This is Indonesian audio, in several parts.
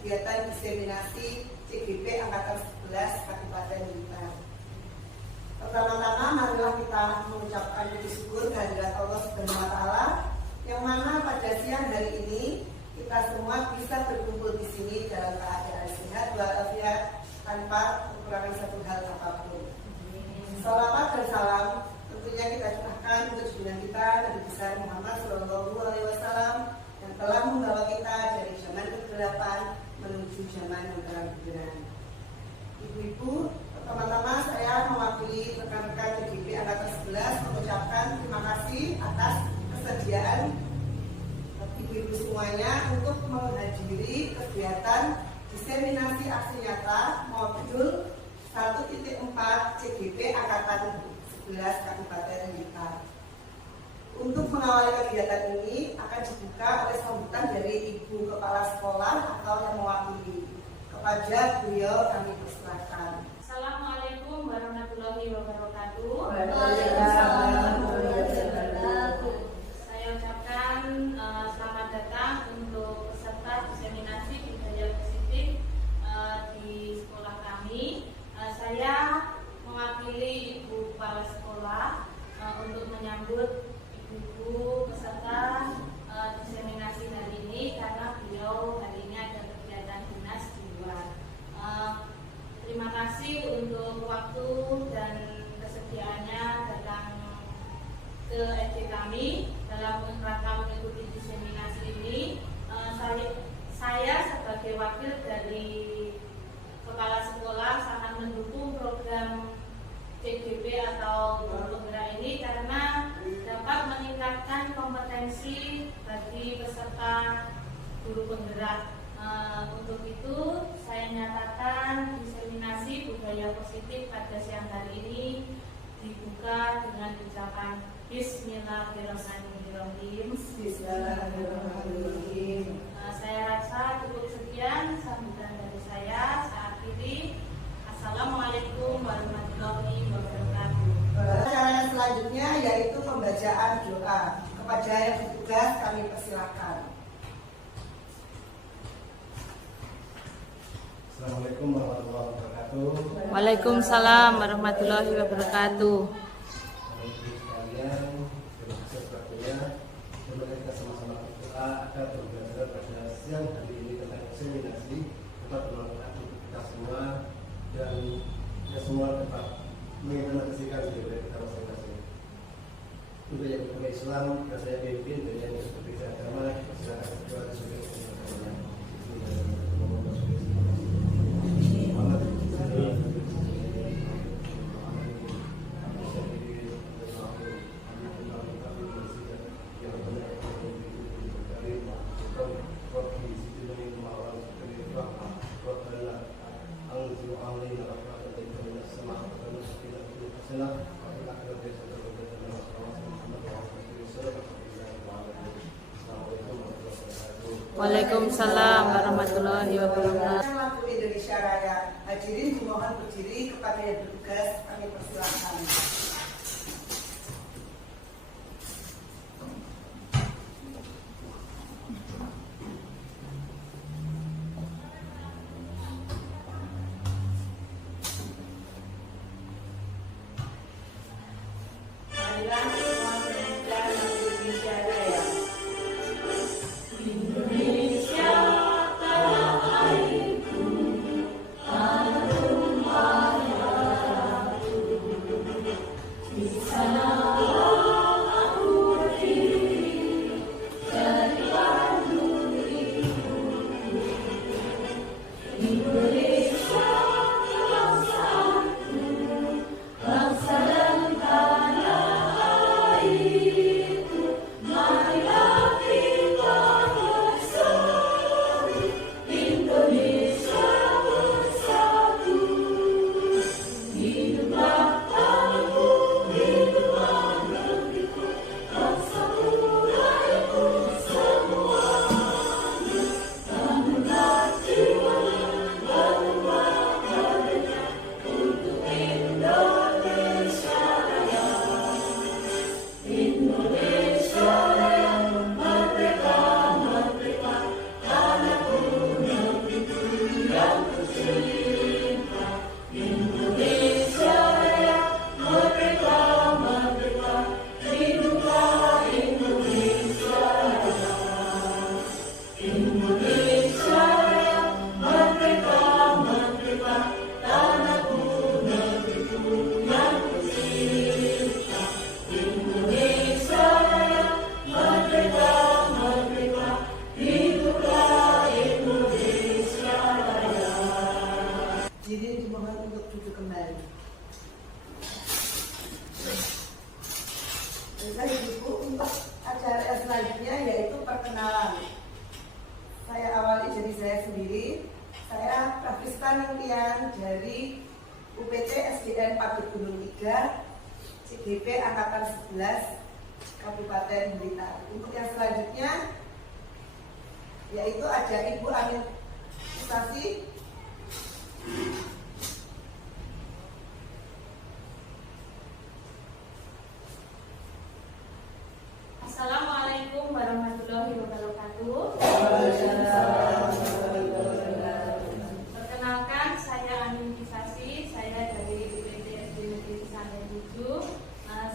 kegiatan diseminasi CGP Angkatan 11 Kabupaten Blitar. Pertama-tama marilah kita mengucapkan puji syukur kehadirat Allah Subhanahu wa Ta'ala, yang mana pada siang hari ini kita semua bisa berkumpul di sini dalam keadaan sehat walafiat tanpa kekurangan satu hal apapun. Salawat dan salam tentunya kita curahkan untuk junjungan kita Nabi besar Muhammad SAW yang telah membawa kita dari zaman kegelapan menuju zaman yang terang benderang. Ibu-ibu, pertama-tama saya mewakili rekan-rekan CGP Angkatan 11 mengucapkan terima kasih atas kesediaan ibu-ibu semuanya untuk menghadiri kegiatan diseminasi aksi nyata modul 1.4 CGP Angkatan 11 Kabupaten Blitar. Untuk mengawali kegiatan ini akan dibuka oleh sambutan dari Ibu Kepala Sekolah atau yang mewakili. Kepada beliau kami persilakan. Assalamualaikum warahmatullahi wabarakatuh. Waalaikumsalam warahmatullahi wabarakatuh. Saya ucapkan selamat datang untuk peserta diseminasi budaya positif di sekolah kami. Saya mewakili Ibu Kepala Sekolah untuk menyambut ibu peserta diseminasi hari ini karena beliau hari ini ada kegiatan dinas di luar. Terima kasih untuk waktu dan kesediaannya datang ke SD kami dalam rangka mengikuti diseminasi ini. Saya sebagai wakil dari Kepala Sekolah sangat mendukung program CGP atau guru penggerak ini karena dapat meningkatkan kompetensi bagi peserta guru penggerak. Untuk itu saya nyatakan diseminasi budaya positif pada siang hari ini dibuka dengan ucapan Bismillahirrahmanirrahim. Bismillahirrahmanirrahim. Saya rasa cukup sekian sambutan dari saya. Saya akhiri. Assalamualaikum warahmatullahi wabarakatuh. Acara selanjutnya yaitu pembacaan doa. Kepada yang bertugas kami persilakan. Assalamualaikum warahmatullahi wabarakatuh. Waalaikumsalam warahmatullahi wabarakatuh. Sekalian, terima kasih atas waktunya. Semoga kita sama-sama berdoa agar pembelajaran pada siang hari ini tentang diseminasi dapat bermanfaat untuk kita semua dan kita semua dapat mengimplementasikan sebagai kita masing-masing. Untuk yang beragama Islam, saya pimpin dan yang berbeda agama, silakan berdoa di sini. Waalaikumsalam warahmatullahi wabarakatuh. Lagu Indonesia Raya. Hadirin dimohon berdiri, kepada yang bertugas kami persilakan. Marilah semua menyanyikan lagu Indonesia Raya. Asri, saya Praviska Ningtyas dari UPT SDN Padu Gunung 3, CGP Angkatan 11, Kabupaten Blitar. Untuk yang selanjutnya, yaitu ada Ibu Amin Sasi. Assalamualaikum warahmatullahi wabarakatuh. Perkenalkan, saya Amin Kisasi, saya dari UPT SD Negeri Santai 7.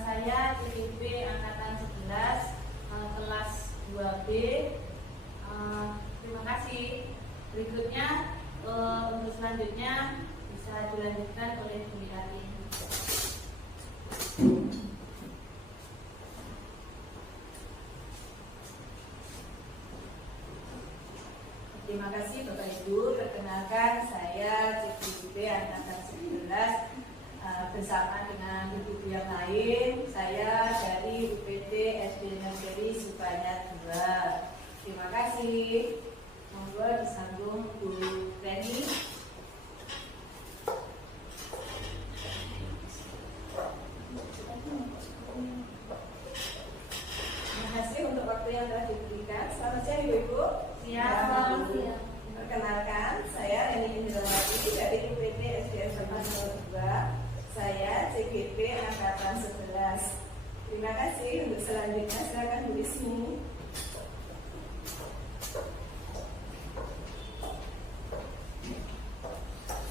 Saya CGP Angkatan 11, kelas 2B. Terima kasih. Berikutnya, untuk selanjutnya bisa dilanjutkan oleh Bu Yati. Terima kasih Bapak Ibu. Perkenalkan, saya CGP Angkatan 11 bersama dengan ibu yang lain. Saya dari UPT SD Negeri Subanyak 2. Terima kasih. Monggo disambung Bu Reni. Terima kasih untuk waktu yang telah diberikan. Selamat siang Ibu-Ibu. Siang. Perkenalkan, saya Reni Indrawati dari UPT SDN Subanyak 2. Saya CGP Angkatan 11. Terima kasih. Untuk selanjutnya silakan Bu Wisnu.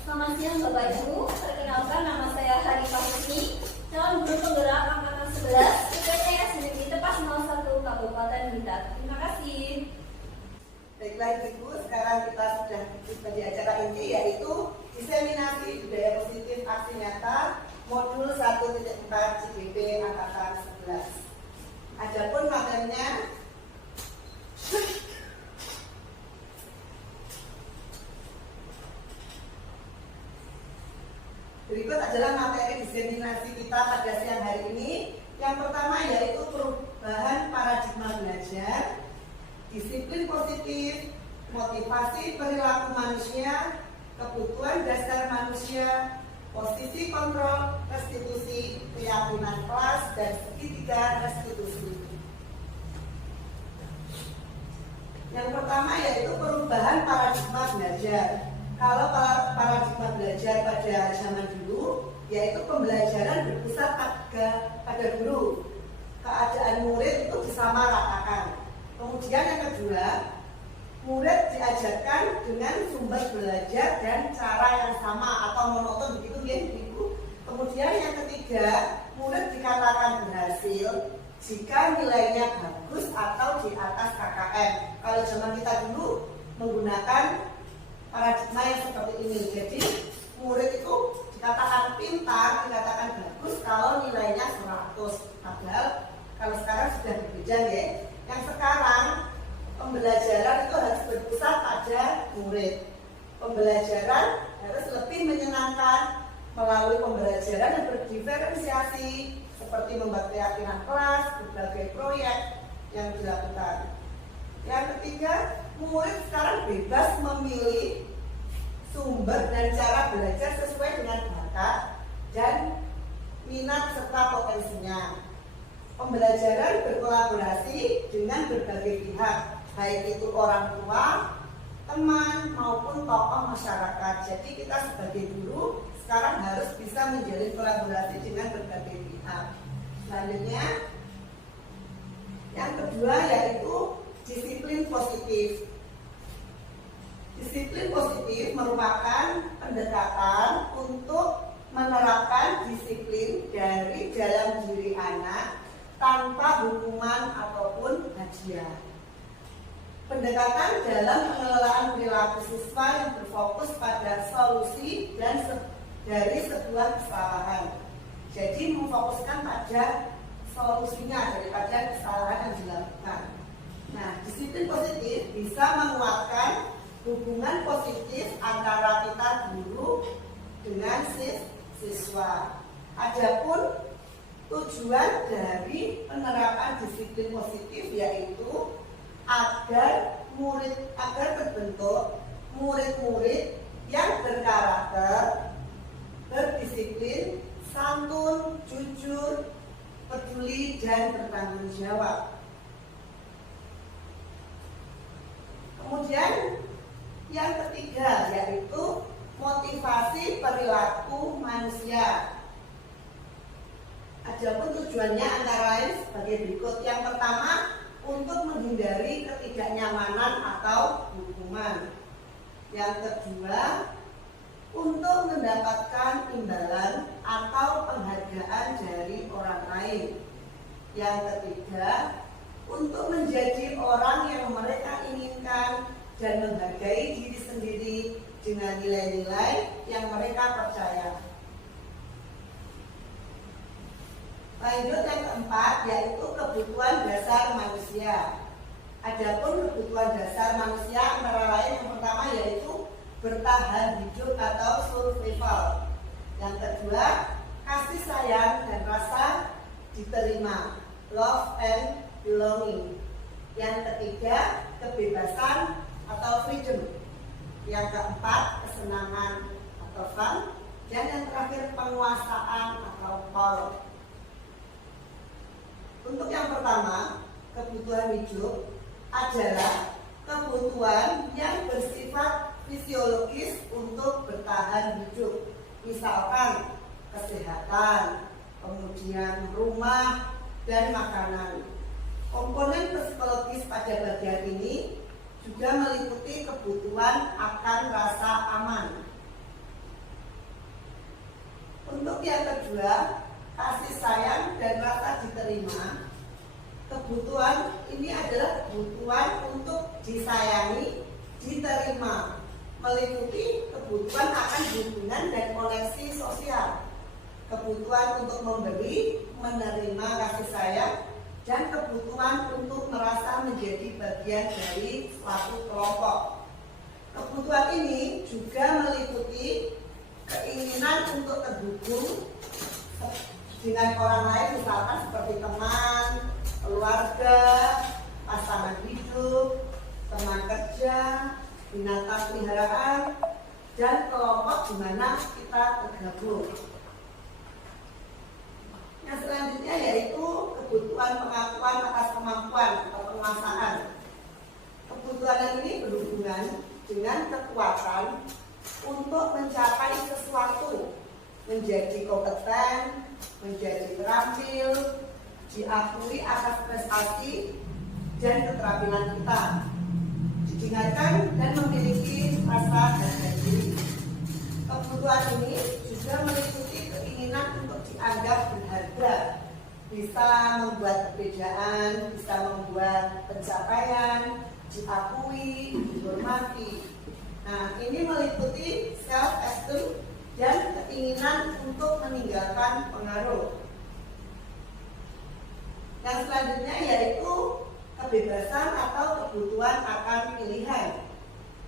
Selamat siang Bapak Ibu, perkenalkan nama saya Hanifah Husni, calon guru penggerak Angkatan 11 UPT SDN Tepas 01 Kabupaten Blitar. Terima kasih. Baiklah Ibu, sekarang kita sudah tiba di acara inti, yaitu diseminasi budaya positif aksi nyata modul 1.4 CGP Angkatan 11. Adapun materinya berikut adalah materi diseminasi kita pada siang hari ini. Yang pertama yaitu perubahan paradigma belajar, disiplin positif, motivasi perilaku manusia, kebutuhan dasar manusia, posisi kontrol, restitusi, keyakinan kelas, dan segitiga restitusi. Yang pertama yaitu perubahan paradigma belajar. Kalau paradigma belajar pada zaman dulu, yaitu pembelajaran berpusat pada guru, keadaan murid itu disamaratakan. Kemudian yang kedua, murid diajarkan dengan sumber belajar dan cara yang sama atau monoton begitu ya Ibu. Kemudian yang ketiga, murid dikatakan berhasil jika nilainya bagus atau di atas KKM. Kalau zaman kita dulu menggunakan paradigma yang seperti ini. Jadi murid itu dikatakan pintar, dikatakan bagus kalau nilainya 100. Padahal kalau sekarang sudah berbeda ya. Yang sekarang pembelajaran itu harus berpusat pada murid. Pembelajaran harus lebih menyenangkan melalui pembelajaran yang berdiferensiasi seperti membuat keyakinan kelas, berbagai proyek yang dilakukan. Yang ketiga, murid sekarang bebas memilih sumber dan cara belajar sesuai dengan bakat dan minat serta potensinya. Pembelajaran berkolaborasi dengan berbagai pihak, baik itu orang tua, teman, maupun tokoh masyarakat. Jadi kita sebagai guru sekarang harus bisa menjalin kolaborasi dengan berbagai pihak. Selanjutnya, yang kedua yaitu disiplin positif. Disiplin positif merupakan pendekatan untuk menerapkan disiplin dari dalam diri anak tanpa hukuman ataupun hadiah. Pendekatan dalam pengelolaan perilaku siswa yang berfokus pada solusi dan dari sebuah kesalahan. Jadi memfokuskan pada solusinya daripada kesalahan yang dilakukan. Nah, disiplin positif bisa menguatkan hubungan positif antara kita guru dengan siswa. Adapun tujuan dari penerapan disiplin positif yaitu agar terbentuk murid-murid yang berkarakter, berdisiplin, santun, jujur, peduli, dan bertanggung jawab. Kemudian yang ketiga yaitu motivasi perilaku manusia. Adapun tujuannya antara lain sebagai berikut. Yang pertama, untuk menghindari ketidaknyamanan atau hukuman. Yang kedua, untuk mendapatkan imbalan atau penghargaan dari orang lain. Yang ketiga, untuk menjadi orang yang mereka inginkan dan menghargai diri sendiri dengan nilai-nilai yang mereka percaya. Lanjut yang keempat yaitu kebutuhan dasar manusia. Adapun kebutuhan dasar manusia antara lain yang pertama yaitu bertahan hidup atau survival. Yang kedua, kasih sayang dan rasa diterima, love and belonging. Yang ketiga, kebebasan atau freedom. Yang keempat, kesenangan atau fun. Dan yang terakhir, penguasaan atau power. Untuk yang pertama, kebutuhan hidup adalah kebutuhan yang bersifat fisiologis untuk bertahan hidup. Misalkan kesehatan, kemudian rumah, dan makanan. Komponen psikologis pada bagian ini juga meliputi kebutuhan akan rasa aman. Untuk yang kedua, kasih sayang dan rasa diterima. Kebutuhan ini adalah kebutuhan untuk disayangi, diterima, meliputi kebutuhan akan hubungan dan koneksi sosial, kebutuhan untuk memberi, menerima kasih sayang, dan kebutuhan untuk merasa menjadi bagian dari suatu kelompok. Kebutuhan ini juga meliputi keinginan untuk terhubung dengan orang lain, misalkan seperti teman, keluarga, pasangan hidup, teman kerja, binatang peliharaan, dan kelompok di mana kita tergabung. Yang selanjutnya yaitu kebutuhan pengakuan atas kemampuan atau penguasaan. Kebutuhan ini berhubungan dengan kekuatan untuk mencapai sesuatu, menjadi kompeten, menjadi terampil, diakui atas prestasi dan keterampilan kita, didengarkan dan memiliki rasa harga diri. Kebutuhan ini juga meliputi keinginan untuk dianggap berharga, bisa membuat perbedaan, bisa membuat pencapaian, diakui, dihormati. Nah, ini meliputi self-esteem dan keinginan untuk meninggalkan pengaruh. Yang selanjutnya yaitu kebebasan atau kebutuhan akan pilihan.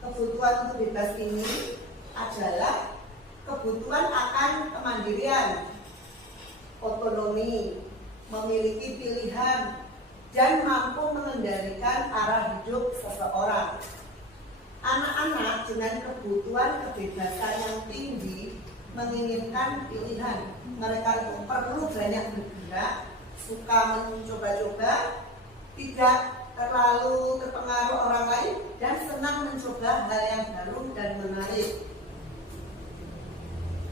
Kebutuhan untuk bebas ini adalah kebutuhan akan kemandirian, otonomi, memiliki pilihan, dan mampu mengendalikan arah hidup seseorang. Anak-anak dengan kebutuhan kebebasan yang tinggi menginginkan pilihan. Mereka itu perlu banyak bergerak, suka mencoba-coba, tidak terlalu terpengaruh orang lain, dan senang mencoba hal yang baru dan menarik.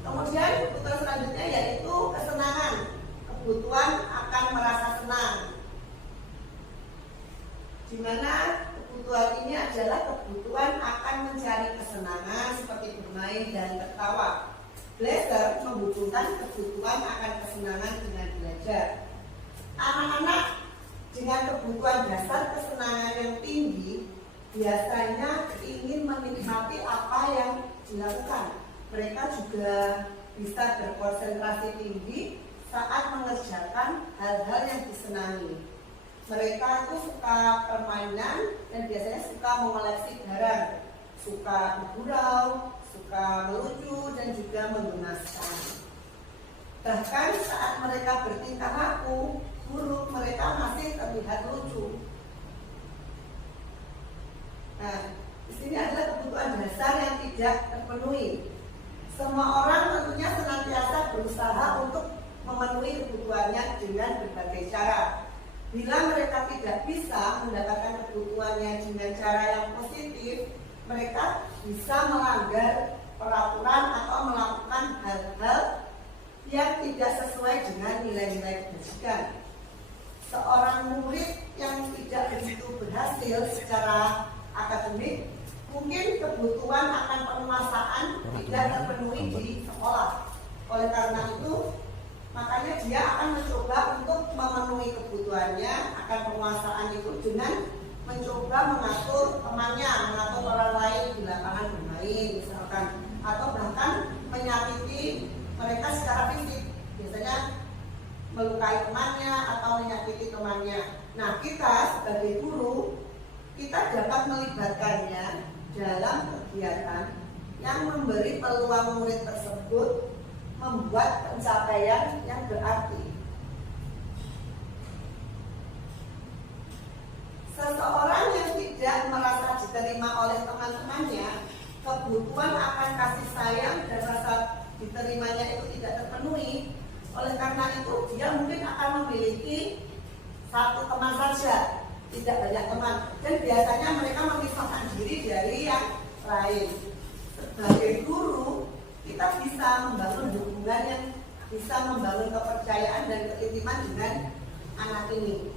Kemudian kebutuhan selanjutnya yaitu kesenangan, kebutuhan akan merasa senang, di mana kebutuhan ini adalah kebutuhan akan mencari kesenangan seperti bermain dan tertawa. Belajar menghubungkan kebutuhan akan kesenangan dengan belajar. Anak-anak dengan kebutuhan dasar kesenangan yang tinggi biasanya ingin menikmati apa yang dilakukan. Mereka juga bisa berkonsentrasi tinggi saat mengerjakan hal-hal yang disenangi. Mereka itu suka permainan dan biasanya suka mengoleksi barang, suka bergurau, suka melucu, dan juga menggemaskan. Bahkan saat mereka bertingkah laku buruk, mereka masih terlihat lucu. Nah, di di sini adalah kebutuhan dasar yang tidak terpenuhi. Semua orang tentunya senantiasa berusaha untuk memenuhi kebutuhannya dengan berbagai cara. Bila mereka tidak bisa mendapatkan kebutuhannya dengan cara yang positif, mereka bisa melanggar peraturan atau melakukan hal-hal yang tidak sesuai dengan nilai-nilai kebajikan. Seorang murid yang tidak begitu berhasil secara akademik, mungkin kebutuhan akan penguasaan tidak terpenuhi di sekolah. Oleh karena itu, makanya dia akan mencoba untuk memenuhi kebutuhannya akan penguasaan itu dengan mencoba mengatur temannya, mengatur orang lain di lapangan bermain misalkan, atau bahkan menyakiti mereka secara fisik, biasanya melukai temannya atau menyakiti temannya. Nah, kita sebagai guru, kita dapat melibatkannya dalam kegiatan yang memberi peluang murid tersebut membuat pencapaian yang berarti. Seseorang yang tidak merasa diterima oleh teman-temannya, kebutuhan akan kasih sayang dan rasa diterimanya itu tidak terpenuhi. Oleh karena itu, dia mungkin akan memiliki satu teman saja, tidak banyak teman, dan biasanya mereka memisahkan diri dari yang lain. Sebagai guru, kita bisa membangun hubungan yang bisa membangun kepercayaan dan keintiman dengan anak ini.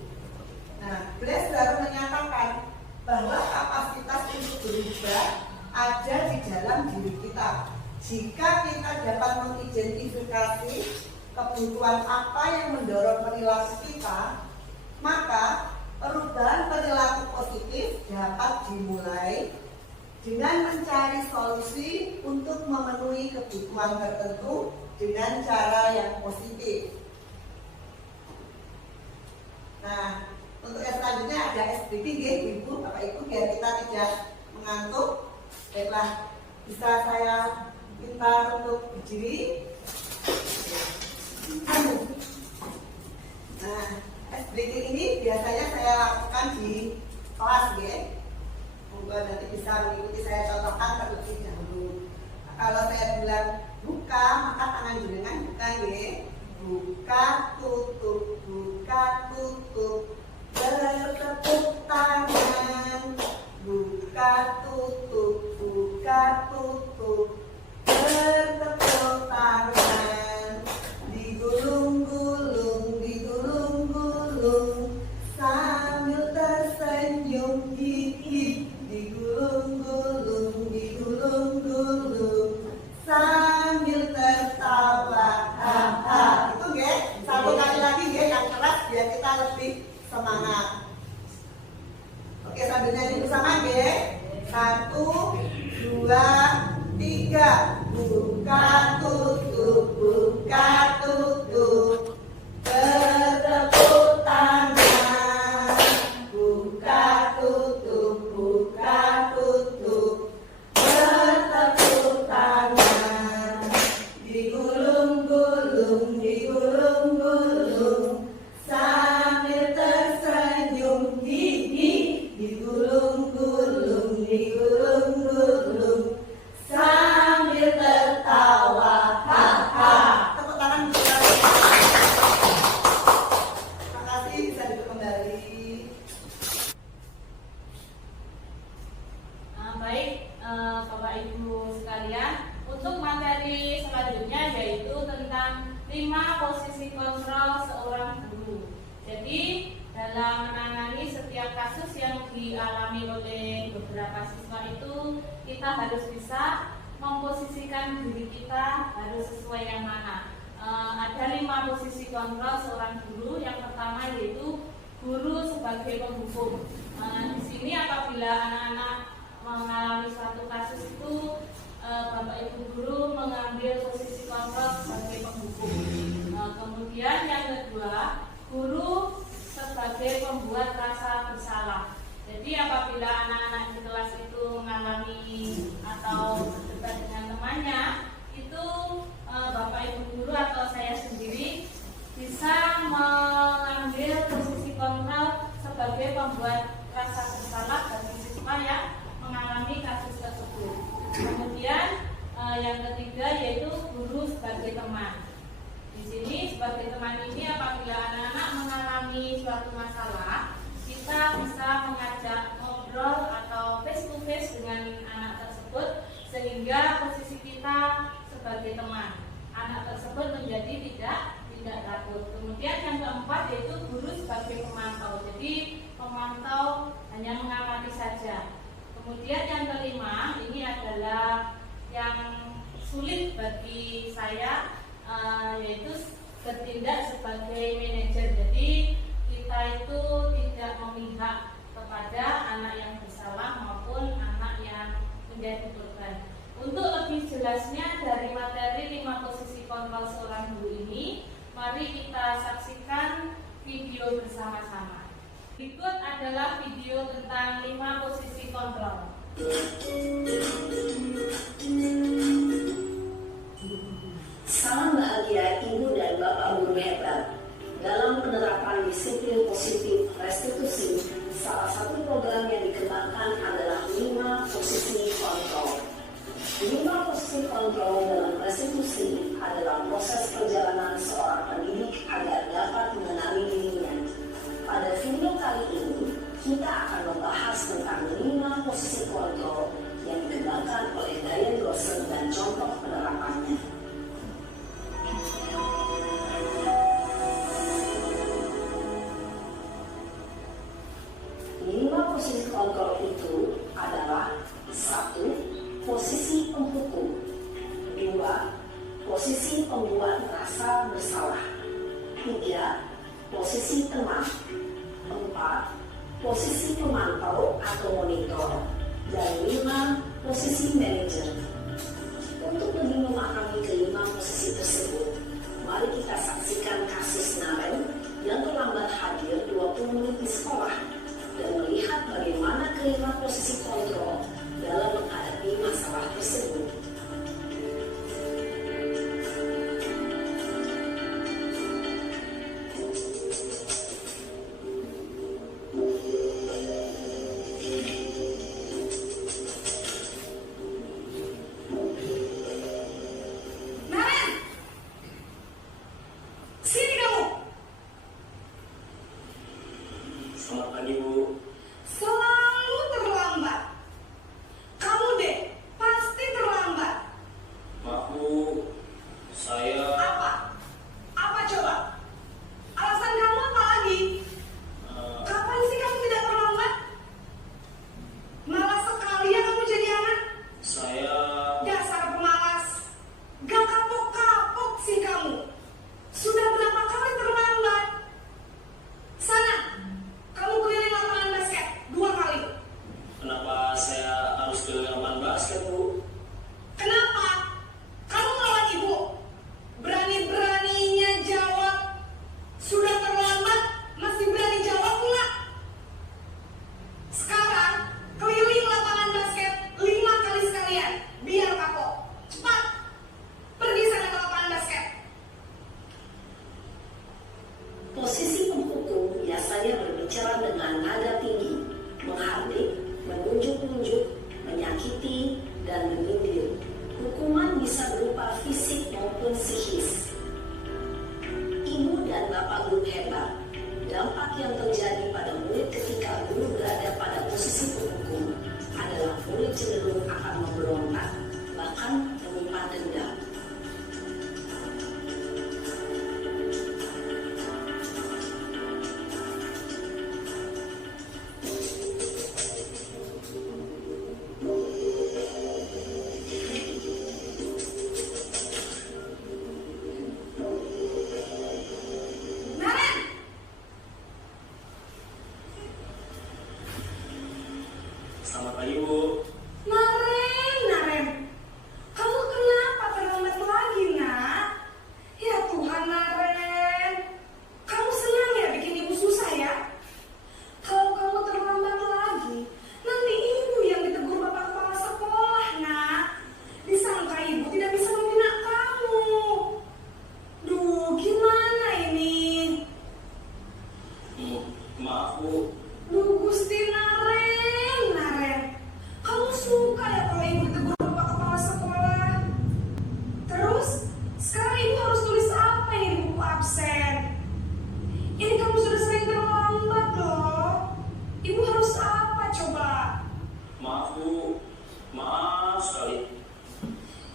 Nah, Glaser menyatakan bahwa kapasitas untuk berubah ada di dalam diri kita. Jika kita dapat mengidentifikasi kebutuhan apa yang mendorong perilaku kita, maka perubahan perilaku positif dapat dimulai dengan mencari solusi untuk memenuhi kebutuhan tertentu dengan cara yang positif. Nah, untuk yang selanjutnya ada SBD, Ibu, Bapak Ibu, biar kita tidak mengantuk. Baiklah, bisa saya minta untuk berdiri. Nah, SBD ini biasanya saya lakukan di kelas, ya. Semoga nanti bisa mengikuti saya contohkan terlebih dahulu. Nah, kalau saya bilang buka, maka tangan jenengan buka, ya. Buka, tutup, buka, tutup. Bertepuk tangan, buka, tutup, buka, tutup. Bertepuk tangan, digulung-gulung, digulung-gulung, sambil tersenyum gigit, digulung-gulung, digulung-gulung, sambil tertawa, ha-ha. Itu nge, satu kali lagi nge, yang keras biar kita lebih semangat. Oke, sambil nyanyi bersama nge. 1, 2, 3. Buka, tutup, buka, tutup. Bertepuk tangan, buka, tutup, buka, tutup. Bertepuk tangan, digulung-gulung, digulung-gulung, sambil tersenyum gigi, digulung-gulung, digulung-gulung, sambil tertawa, ha-ha. Tepuk tangan kita. Terima kasih, bisa duduk kembali. Baik, Bapak Ibu sekalian, untuk materi selanjutnya yaitu tentang 5 posisi kontrol seorang guru. Jadi dalam menangani setiap kasus yang dialami oleh beberapa siswa itu, kita harus bisa memposisikan diri kita harus sesuai yang mana. Ada 5 posisi kontrol seorang guru. Yang pertama yaitu guru sebagai penghukum. Di sini apabila anak-anak mengalami suatu kasus itu, Bapak Ibu guru mengambil posisi kontrol sebagai penghukum. Kemudian yang kedua, guru sebagai pembuat rasa bersalah. Jadi apabila anak-anak di kelas itu mengalami atau berdebat dengan temannya, itu Bapak Ibu guru atau saya sendiri bisa mengambil posisi kontrol sebagai pembuat rasa bersalah bagi siswa yang mengalami kasus Yang ketiga yaitu guru sebagai teman. Di sini sebagai teman ini apabila anak-anak mengalami suatu masalah, kita bisa mengajak ngobrol atau face to face dengan anak tersebut sehingga posisi kita sebagai teman anak tersebut menjadi tidak takut. Kemudian yang keempat yaitu guru sebagai pemantau. Jadi pemantau hanya mengamati saja. Kemudian yang kelima ini adalah yang sulit bagi saya, yaitu bertindak sebagai manajer. Jadi kita itu tidak memihak kepada anak yang bersalah maupun anak yang menjadi korban. Untuk lebih jelasnya dari materi 5 posisi kontrol seorang guru ini, mari kita saksikan video bersama-sama. Berikut adalah video tentang 5 posisi kontrol. Salam bahagia Ibu dan Bapak guru hebat. Dalam penerapan disiplin positif restitusi, salah satu program yang dikembangkan adalah 5 posisi kontrol. 5 posisi kontrol dalam restitusi adalah proses perjalanan seorang pendidik agar dapat mengenali dirinya. Pada video kali ini, kita akan membahas tentang 5 posisi kontrol yang dikembangkan oleh Diane Gosling dan contoh penerapannya. 5 posisi kontrol itu adalah 1. Posisi penghukum, 2. Posisi pembuat rasa bersalah, 3. Posisi teman, 4. Posisi pemantau atau monitor, dan 5. Posisi manajer. Untuk lebih memahami kelima posisi tersebut, mari kita saksikan kasus Naren yang terlambat hadir 20 menit di sekolah dan melihat bagaimana kelima posisi kontrol dalam menghadapi masalah tersebut.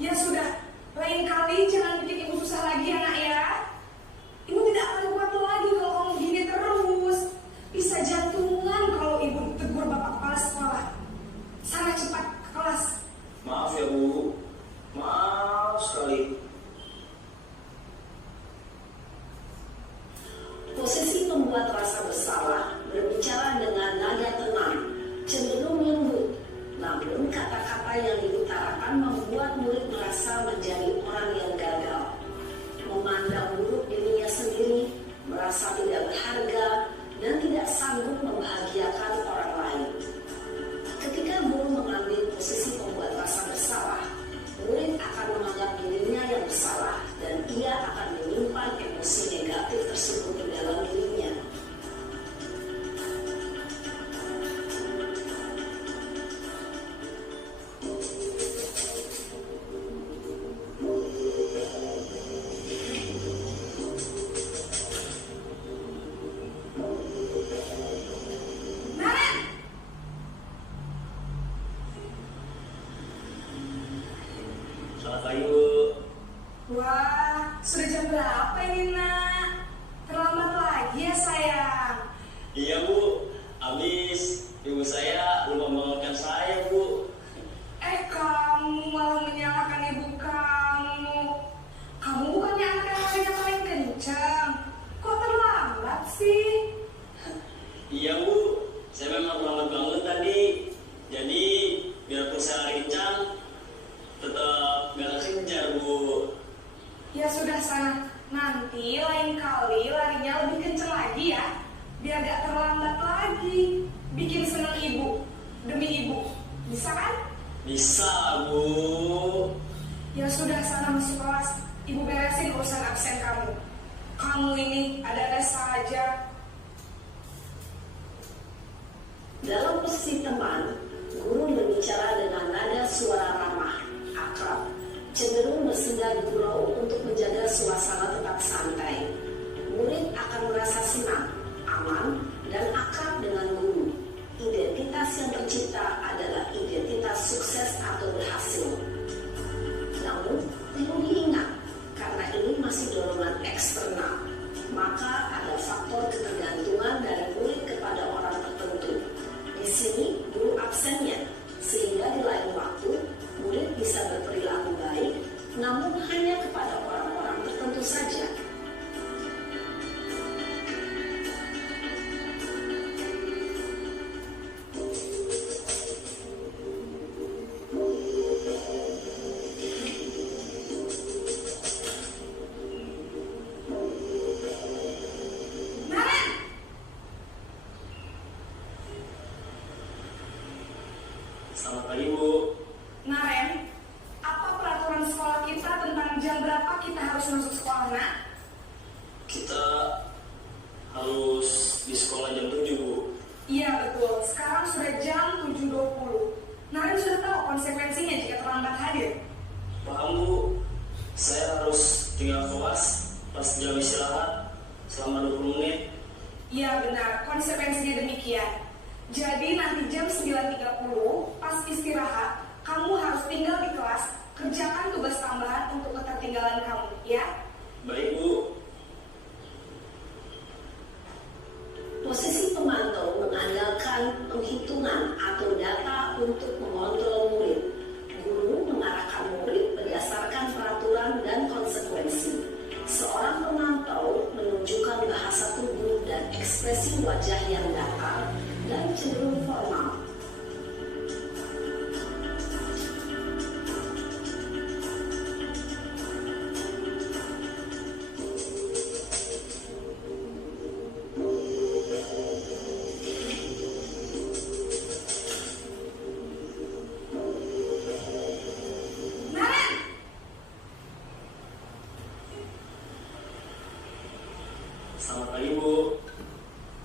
Ya sudah, lain kali jangan bikin ibu susah lagi ya nak ya. Ibu tidak akan kuat lagi kalau kamu gini terus. Bisa jantungan kalau ibu ditegur bapak kepala sekolah. Sana cepat ke kelas. Maaf ya Bu, maaf sekali. Posisi pembuat rasa bersalah berbicara dengan nada tenang, cenderung lembut. Namun kata-kata yang diutarakan membuat murid merasa menjadi orang yang gagal, memandang buruk dirinya sendiri, merasa tidak berharga, dan tidak sanggup membahagiakan orang lain. Ketika guru mengambil posisi pembuat rasa bersalah, murid akan menganggap dirinya yang bersalah dan ia akan menyimpan emosi negatif tersebut di dalam dirinya. Naren! Selamat pagi Bu. Wah, sudah jam berapa ini nak? Terlambat lagi ya sayang. Iya Bu, habis ibu saya lupa membangunkan saya Bu. Kamu malah menyalahkan ibu kamu. Kamu bukannya anak yang larinya paling kencang. Kok terlambat sih? Iya Bu, saya memang terlambat bangun tadi. Jadi biarpun saya lari kencang, tetap gak kejar Bu. Ya sudah sana. Nanti lain kali larinya lebih kencang lagi ya. Biar gak terlambat lagi. Bikin senang ibu. Demi ibu. Bisa kan? Bisa Bu. Ya sudah sana masuk kelas. Ibu beresin urusan absen kamu. Kamu ini ada-ada saja. Dalam posisi teman, guru berbicara dengan nada suara ramah, akrab, cenderung bersenda gurau untuk menjaga suasana tetap santai. Murid akan merasa senang, aman, dan akrab dengan guru. Identitas yang tercipta adalah identitas sukses atau berhasil. Namun, perlu diingat, karena ini masih dorongan eksternal, maka ada faktor ketergantungan dari murid kepada orang tertentu. Di sini, guru absennya, sehingga di lain waktu, murid bisa berperilaku baik, namun hanya kepada orang-orang tertentu saja. Naren! Selamat pagi Bu. Naren, apa peraturan sekolah kita tentang jam berapa kita harus masuk sekolah nak? Kita harus di sekolah jam 7 Bu. Iya betul, sekarang sudah jam 7.20. Naren sudah tahu konsekuensinya jika terlambat hadir. Paham Bu, saya harus tinggal kelas pas jam istirahat selama 20 menit. Iya benar, konsekuensinya demikian. Jadi nanti jam 9.30 pas istirahat, kamu harus tinggal di kelas, kerjakan tugas tambahan untuk ketertinggalan kamu, ya? Baik Bu. Posisi pemantau mengandalkan penghitungan atau data untuk mengontrol murid. Guru mengarahkan murid berdasarkan peraturan dan konsekuensi. Seorang pemantau menunjukkan bahasa tubuh dan ekspresi wajah yang datar dan cenderung formal. Naren! Selamat pagi Bu.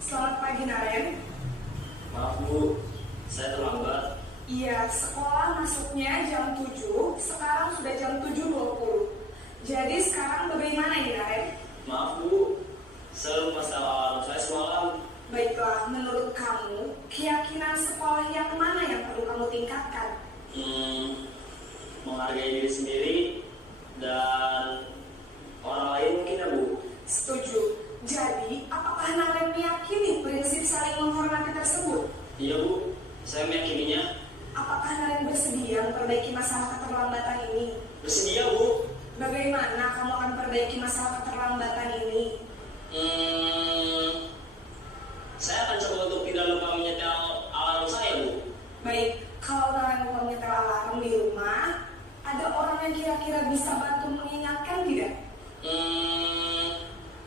Selamat pagi Naren. Maaf Bu, saya terlambat. Iya, sekolah masuknya jam 7, sekarang sudah jam 7.20. Jadi sekarang bagaimana ini Naren? Maaf Bu, saya lupa setel alarm saya semalam. Baiklah, menurut kamu, keyakinan sekolah yang mana yang perlu kamu tingkatkan? Menghargai diri sendiri memperbaiki masalah keterlambatan ini? Saya akan coba untuk tidak lupa menyetel alarm saya, Bu. Baik, kalau Naren lupa menyetel alarm di rumah, ada orang yang kira-kira bisa bantu mengingatkan tidak?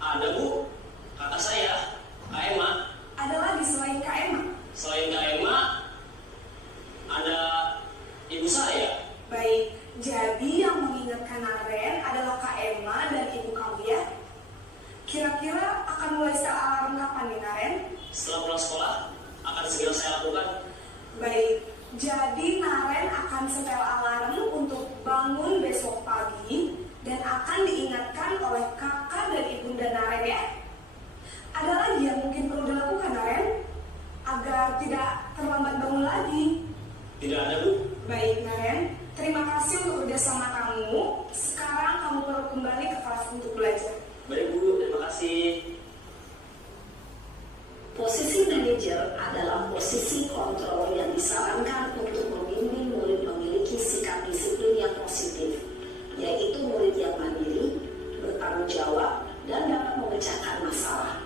Ada, Bu. Kakak saya, Kak Emma. Ada lagi selain Kak Emma? Selain Kak Emma, ada ibu saya. Baik, jadi yang mengingatkan Naren adalah Kak Emma dan ibu kamu ya? Kira-kira akan mulai setel alarm kapan nih Naren? Setelah pulang sekolah, akan segera saya lakukan. Baik, jadi Naren akan setel alarm untuk bangun besok pagi dan akan diingatkan oleh kakak dan ibunda Naren ya. Ada lagi yang mungkin perlu dilakukan Naren agar tidak terlambat bangun lagi? Tidak ada, Bu. Baik Naren, terima kasih untuk kerjasama kamu. Sekarang kamu perlu kembali ke kelas untuk belajar. Baik, Bu. Terima kasih. Posisi manajer adalah posisi kontrol yang disarankan untuk membimbing murid memiliki sikap disiplin yang positif, yaitu murid yang mandiri, bertanggung jawab, dan dapat memecahkan masalah.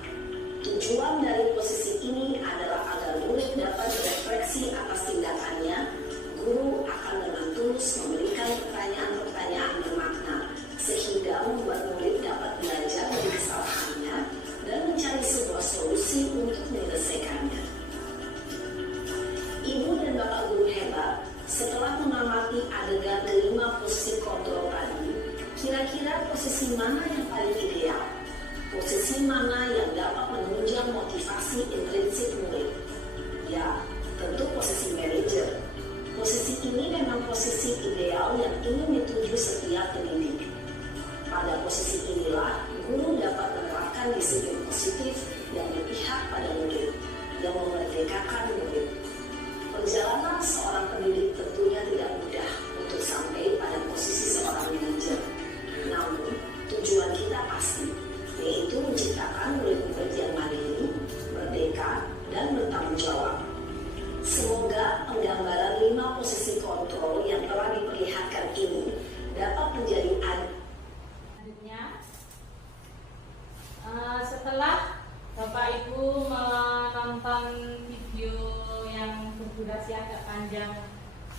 Tujuan dari posisi ini adalah agar murid dapat berefleksi atas tindakannya. Guru akan dengan tulus memberikan pertanyaan-pertanyaan bermakna, sehingga membuat murid dapat belajar dari kesalahannya dan mencari sebuah solusi untuk menyelesaikannya. Ibu dan bapak guru hebat, setelah mengamati adegan kelima posisi kontrol tadi, kira-kira posisi mana yang paling ideal? Posisi mana yang dapat menunjang motivasi intrinsik murid? Ya, tentu posisi manajer. Posisi ini memang posisi ideal yang ingin dituju setiap pendidik. Pada posisi inilah, guru dapat menerapkan disiplin positif yang berpihak pada murid, yang memerdekakan murid. Perjalanan seorang pendidik tentunya tidak mudah untuk sampai pada posisi seorang manajer. Namun, tujuan kita pasti, yaitu menciptakan murid-murid yang mandiri, merdeka, dan bertanggung jawab. Semoga penggambaran 5 posisi kontrol yang telah diperlihatkan ini dapat menjadi Selanjutnya, setelah Bapak Ibu menonton video yang berdurasi agak panjang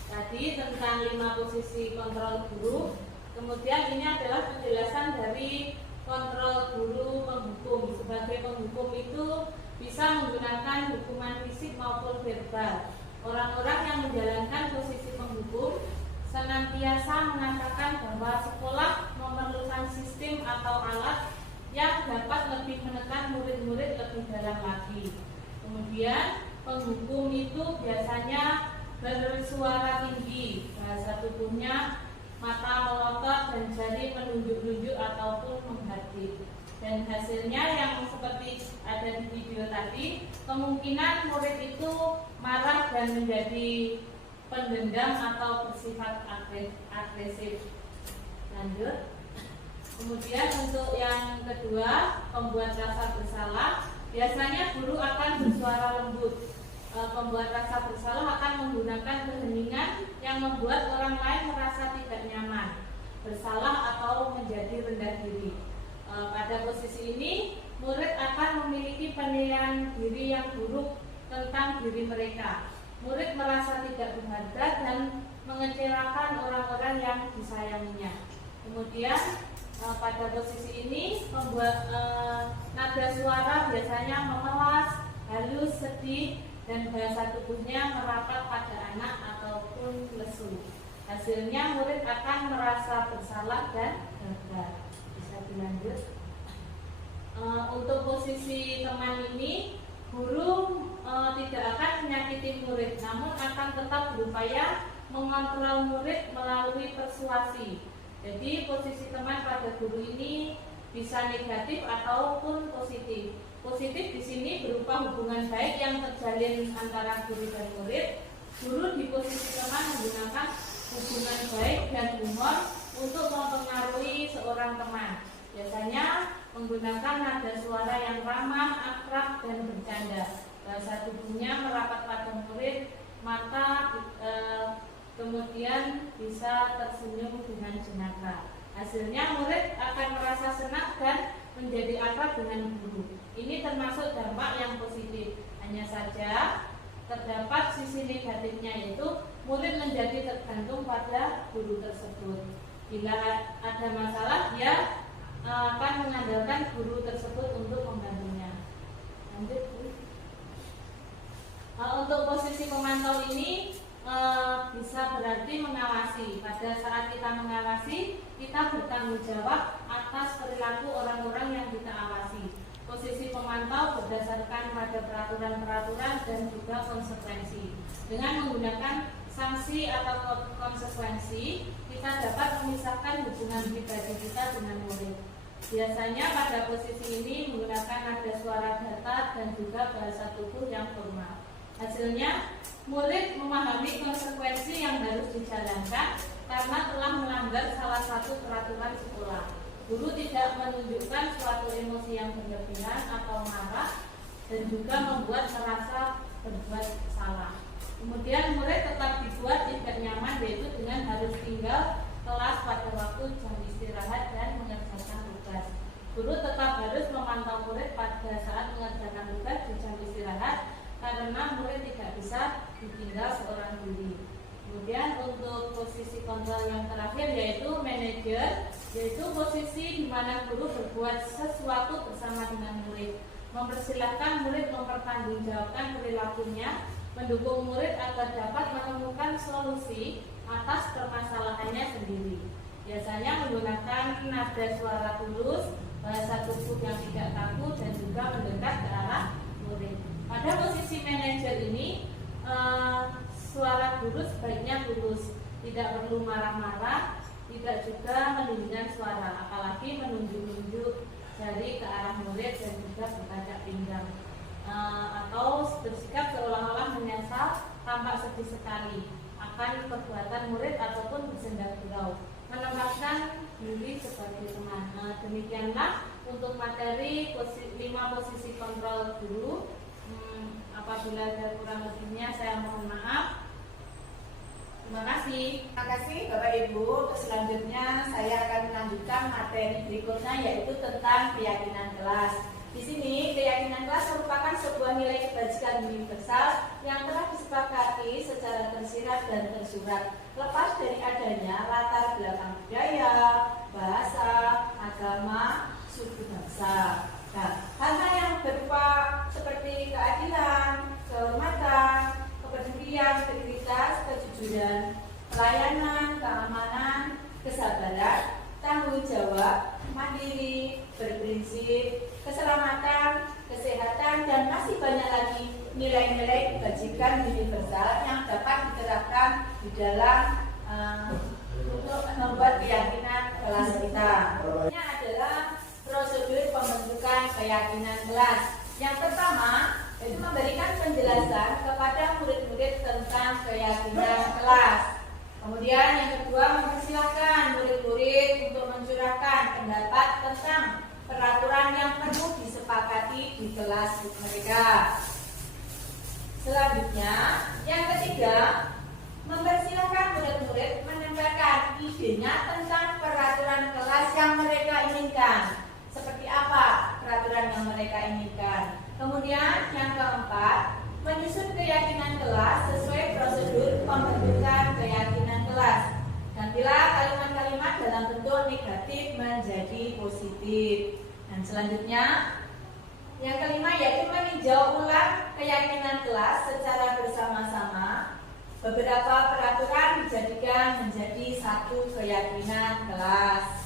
tadi tentang 5 posisi kontrol guru, kemudian ini adalah penjelasan dari kontrol guru penghukum. Sebagai penghukum itu bisa menggunakan hukuman fisik maupun verbal. Orang-orang yang menjalankan posisi penghukum senantiasa mengatakan bahwa sekolah memerlukan sistem atau alat yang dapat lebih menekan murid-murid lebih dalam lagi. Kemudian penghukum itu biasanya bersuara tinggi, bahasa tubuhnya mata melotot dan jari menunjuk-nunjuk ataupun menghadap. Dan hasilnya yang seperti ada di video tadi, kemungkinan murid itu marah dan menjadi pendendam atau bersifat agresif. Lanjut. Kemudian untuk yang kedua, pembuat rasa bersalah. Biasanya guru akan bersuara lembut. Pembuat rasa bersalah akan menggunakan keheningan yang membuat orang lain merasa tidak nyaman, bersalah atau menjadi rendah diri. Pada posisi ini, murid akan memiliki penilaian diri yang buruk tentang diri mereka. Murid merasa tidak berharga dan mengecewakan orang-orang yang disayanginya. Kemudian pada posisi ini, pembuat nada suara biasanya memelas, halus, sedih, dan bahasa tubuhnya merapat pada anak ataupun lesu. Hasilnya murid akan merasa bersalah dan gagal. Bisa dilanjut. Untuk posisi teman ini, guru tidak akan menyakiti murid, namun akan tetap berupaya mengontrol murid melalui persuasi. Jadi posisi teman pada guru ini bisa negatif ataupun positif. Positif di sini berupa hubungan baik yang terjalin antara guru dan murid. Guru di posisi teman menggunakan hubungan baik dan humor untuk mempengaruhi seorang teman. Biasanya menggunakan nada suara yang ramah, akrab, dan bercanda. Bahasa tubuhnya merapat pada murid, mata kemudian bisa tersenyum dengan jenaka. Hasilnya murid akan merasa senang dan menjadi akrab dengan guru. Ini termasuk dampak yang positif. Hanya saja terdapat sisi negatifnya, yaitu murid menjadi tergantung pada guru tersebut. Bila ada masalah, dia akan mengandalkan guru tersebut untuk membantunya. Lanjut, Bu. Untuk posisi pemantau ini bisa berarti mengawasi. Pada saat kita mengawasi, kita bertanggung jawab atas perilaku orang-orang yang kita awasi. Posisi pemantau berdasarkan pada peraturan-peraturan dan juga konsekuensi. Dengan menggunakan sanksi atau konsekuensi, kita dapat memisahkan hubungan pribadi kita dengan murid. Biasanya pada posisi ini menggunakan nada suara datar dan juga bahasa tubuh yang formal. Hasilnya, murid memahami konsekuensi yang harus dijalankan karena telah melanggar salah satu peraturan sekolah. Guru tidak menunjukkan suatu emosi yang berlebihan atau marah dan juga membuat merasa berbuat salah. Kemudian murid tetap dibuat tidak nyaman, yaitu dengan harus tinggal kelas pada waktu jam istirahat dan mengerjakan tugas. Guru tetap harus memantau murid pada saat mengerjakan tugas di jam istirahat karena murid tidak bisa ditinggal seorang diri. Kemudian untuk posisi kontrol yang terakhir yaitu manajer, yaitu posisi di mana guru berbuat sesuatu bersama dengan murid, mempersilahkan murid mempertanggungjawabkan perilakunya, mendukung murid agar dapat menemukan solusi atas permasalahannya sendiri. Biasanya menggunakan nada suara tulus, bahasa tubuh yang tidak kaku, dan juga mendekat ke arah murid. Pada posisi manajer ini, suara guru sebaiknya tulus, tidak perlu marah-marah, tidak juga meninggikan suara, apalagi menunjuk-nunjuk jari ke arah murid dan juga berkacak pinggang, atau bersikap seolah-olah menyesal tampak sedih sekali akan perbuatan murid ataupun bersenda gurau, menempatkan diri sebagai teman. Demikianlah untuk materi 5 posisi kontrol guru. Apabila ada kurang lebihnya saya mohon maaf. Terima kasih. Terima kasih Bapak Ibu. Selanjutnya saya akan melanjutkan materi berikutnya, yaitu tentang keyakinan kelas. Di sini keyakinan kelas merupakan sebuah nilai kebajikan universal yang telah disepakati secara tersirat dan tersurat, lepas dari adanya latar belakang budaya, bahasa, agama, suku bangsa. Nah, hal-hal yang berupa seperti keadilan, kehormatan, kepedulian, integritas, kejujuran, pelayanan, keamanan, kesabaran, tanggung jawab, mandiri, berprinsip, keselamatan, kesehatan, dan masih banyak lagi nilai-nilai kebajikan universal yang dapat diterapkan di dalam untuk membuat keyakinan kelas kita. Ini adalah prosedur pembentukan keyakinan kelas. Yang pertama, yaitu memberikan penjelasan kepada murid-murid tentang keyakinan kelas. Kemudian yang kedua, mempersilahkan murid-murid untuk mencurahkan pendapat tentang peraturan yang perlu disepakati di kelas mereka. Selanjutnya, yang ketiga, mempersilahkan murid-murid menyampaikan idenya tentang peraturan kelas yang mereka inginkan. Seperti apa peraturan yang mereka inginkan. Kemudian yang keempat, menyusun keyakinan kelas sesuai prosedur pembentukan keyakinan kelas. Gantilah kalimat-kalimat dalam bentuk negatif menjadi positif. Dan selanjutnya, yang kelima yaitu meninjau ulang keyakinan kelas secara bersama-sama. Beberapa peraturan dijadikan menjadi satu keyakinan kelas.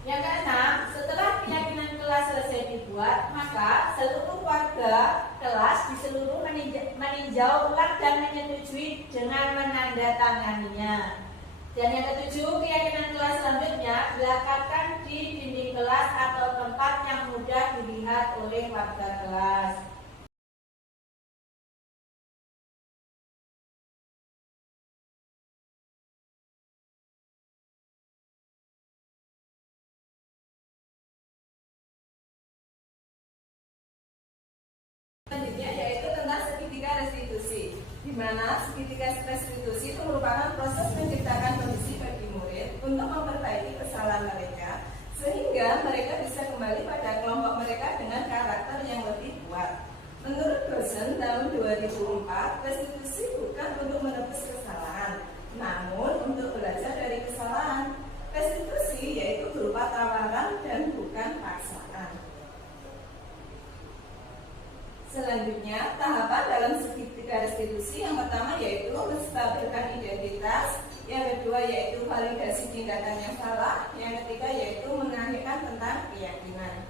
Yang keenam, setelah keyakinan kelas selesai dibuat, maka seluruh warga kelas di seluruh meninjau ulang dan menyetujui dengan menandatanganinya. Dan yang ketujuh, keyakinan kelas selanjutnya dilekatkan di dinding kelas atau tempat yang mudah dilihat oleh warga kelas. Selanjutnya yaitu tentang segitiga restitusi, di mana segitiga restitusi itu merupakan proses menciptakan kedua yaitu validasi tindakan yang salah. Yang ketiga yaitu menanyakan tentang keyakinan.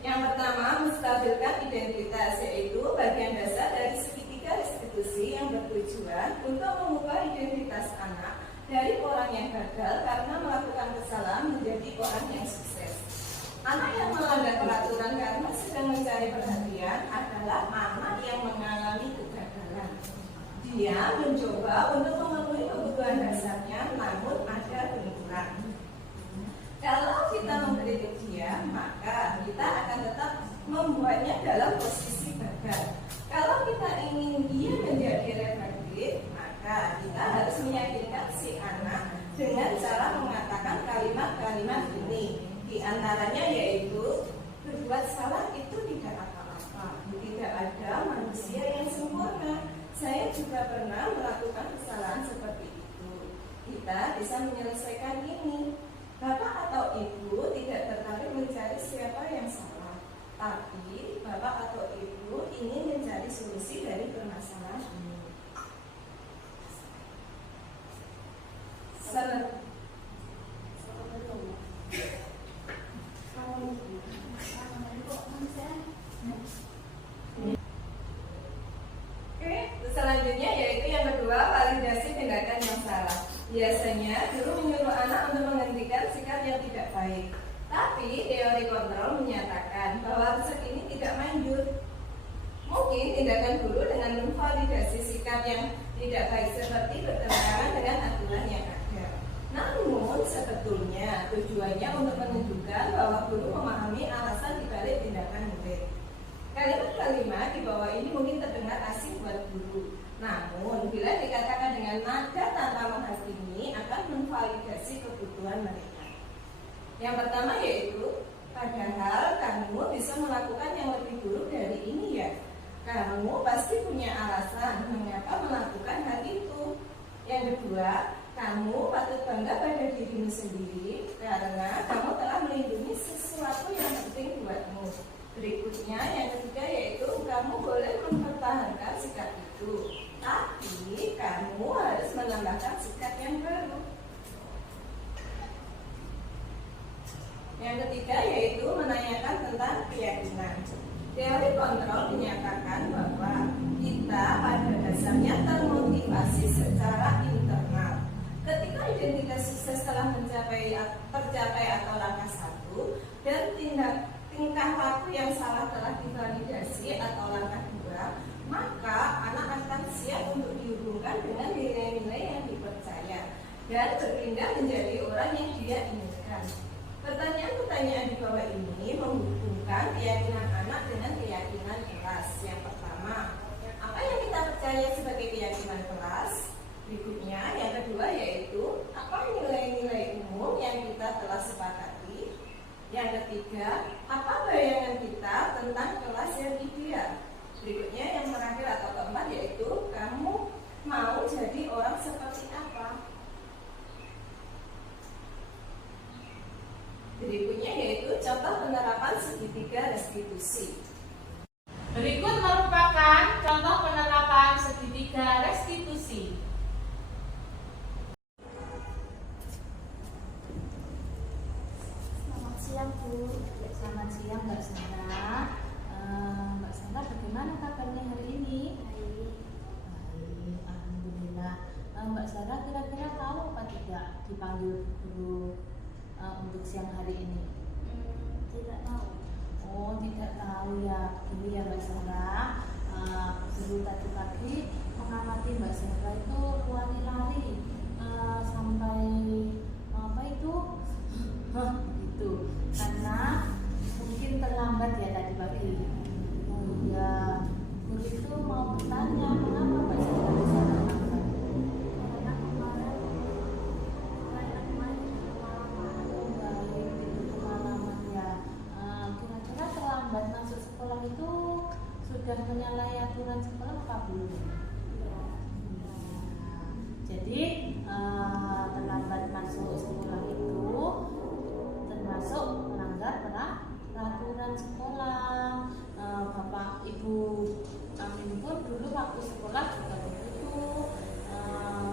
Yang pertama, menstabilkan identitas, yaitu bagian dasar dari segitiga restitusi yang bertujuan untuk mengubah identitas anak dari orang yang gagal karena melakukan kesalahan menjadi orang yang sukses. Anak yang melanggar peraturan karena sedang mencari perhatian adalah anak yang mengalami kegagalan. Dia mencoba untuk memenuhi kebutuhan dasarnya, namun ada benturan. Kalau kita mengkritik dia, maka kita akan tetap membuatnya dalam posisi gagal. Kalau kita ingin dia menjadi reflektif, maka kita harus meyakinkan si anak dengan cara mengatakan kalimat-kalimat ini. Di antaranya yaitu, berbuat salah itu tidak apa-apa. Tidak ada manusia yang sempurna. Saya juga pernah melakukan kesalahan seperti itu. Kita bisa menyelesaikan ini. Bapak atau ibu tidak tertarik mencari siapa yang salah, tapi bapak atau ibu ingin mencari solusi dari permasalahan ini. Selanjutnya yaitu yang kedua, validasi tindakan yang salah. Biasanya guru menyuruh anak untuk menghentikan sikap yang tidak baik. Tapi teori kontrol menyatakan bahwa resep ini tidak manjur. Mungkin tindakan guru dengan memvalidasi sikap yang tidak baik seperti bertentangan dengan aturan yang ada. Namun sebetulnya tujuannya untuk menunjukkan bahwa guru memahami alasan dibalik tindakan murid. Kalimat-kalimat di bawah ini mungkin terdengar asing buat guru. Namun, bila dikatakan dengan nada tanpa menghakimi, akan memvalidasi kebutuhan mereka. Yang pertama yaitu, padahal kamu bisa melakukan yang lebih buruk dari ini ya. Kamu pasti punya alasan mengapa melakukan hal itu. Yang kedua, kamu patut bangga pada dirimu sendiri karena kamu telah melindungi sesuatu yang penting buatmu. Berikutnya, yang ketiga yaitu, kamu boleh mempertahankan sikap itu, tapi kamu harus menambahkan sikap yang baru. Yang ketiga yaitu menanyakan tentang keyakinan. Teori kontrol menyatakan bahwa kita pada dasarnya termotivasi secara internal. Ketika identitas sukses telah tercapai atau langkah 1 dan tingkah laku yang salah telah divalidasi atau langkah 2, maka anak akan siap untuk dihubungkan dengan nilai-nilai yang dipercaya dan berpindah menjadi orang yang dia inginkan. Pertanyaan-pertanyaan di bawah ini menghubungkan keyakinan anak dengan keyakinan kelas. Yang pertama, apa yang kita percaya sebagai keyakinan kelas? Berikutnya, yang kedua yaitu, apa nilai-nilai umum yang kita telah sepakati? Yang ketiga, apa bayangan kita tentang kelas yang ideal? Berikutnya yang terakhir atau keempat yaitu, kamu mau jadi orang seperti apa? Berikutnya yaitu contoh penerapan segitiga restitusi. Berikut merupakan contoh penerapan segitiga restitusi. Selamat siang Bu. Selamat siang Mbak Sandra. Mbak Sandra, bagaimana kabarnya hari ini? Baik, alhamdulillah. Mbak Sandra kira-kira tahu apa tidak dipanggil guru untuk siang hari ini? Tidak tahu. Oh, tidak tahu ya. Begini ya Mbak Sandra. Guru tadi pagi mengamati Mbak Sandra itu lari-lari sampai apa itu? Gitu. Karena mungkin terlambat ya tadi pagi. Oh iya, guru itu mau bertanya kenapa Mbak Sandra bisa terlambat? Karena kemarin Kemalaman ya. Kira-kira terlambat masuk sekolah itu sudah menyalahi aturan sekolah apa belum? ya, Jadi terlambat masuk sekolah itu termasuk melanggar peraturan sekolah. Bapak Ibu Amin pun dulu waktu sekolah sekolah juga begitu,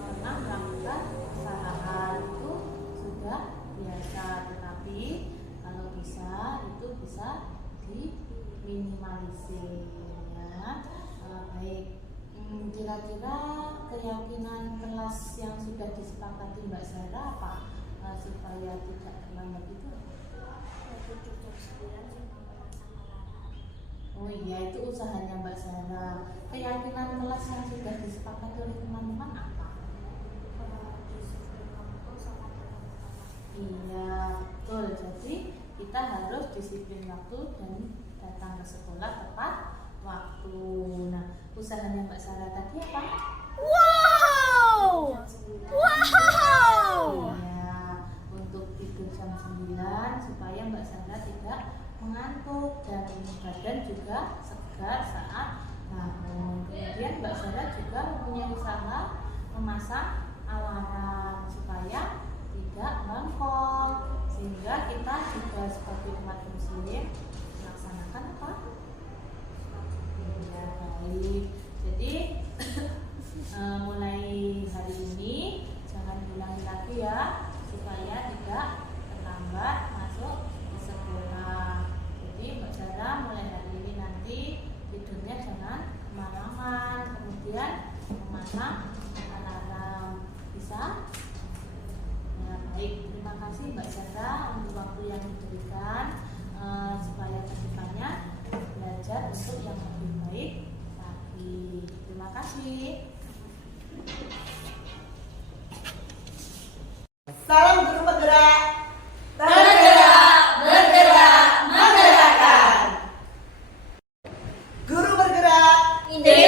pernah melakukan kesalahan itu sudah biasa, tetapi kalau bisa itu bisa diminimalisir ya. Baik, kira-kira keyakinan kelas yang sudah disepakati Mbak Sarah apa supaya tidak terlambat itu? Oh iya, itu usahanya Mbak Sarah. Keyakinan kelas yang sudah disepakati oleh teman-teman apa? Iya, betul. Jadi kita harus disiplin waktu dan datang ke sekolah tepat waktu. Nah, usahanya Mbak Sarah tadi apa? Wow! Wow! Ya, untuk tidur jam 9 supaya Mbak Sarah tidak mengantuk dan badan juga segar saat bangun. Kemudian Mbak Sarah juga mempunyai usaha memasang alarm supaya tidak bangkok, sehingga kita juga sebagai umat muslim melaksanakan apa? Ya, baik. Jadi mulai hari ini jangan diulangi lagi ya, supaya tidak terlambat masuk ke sekolah. Jadi Mbak Sarah mulai hari ini nanti tidurnya jangan kemalaman, kemudian memasang alarm. Bisa? Ya, baik, terima kasih Mbak Sarah untuk waktu yang diberikan, supaya kedepannya belajar untuk yang lebih baik lagi. Terima kasih. Salam guru penggerak. Bergerak, bergerak, menggerakkan. Guru bergerak. Indonesia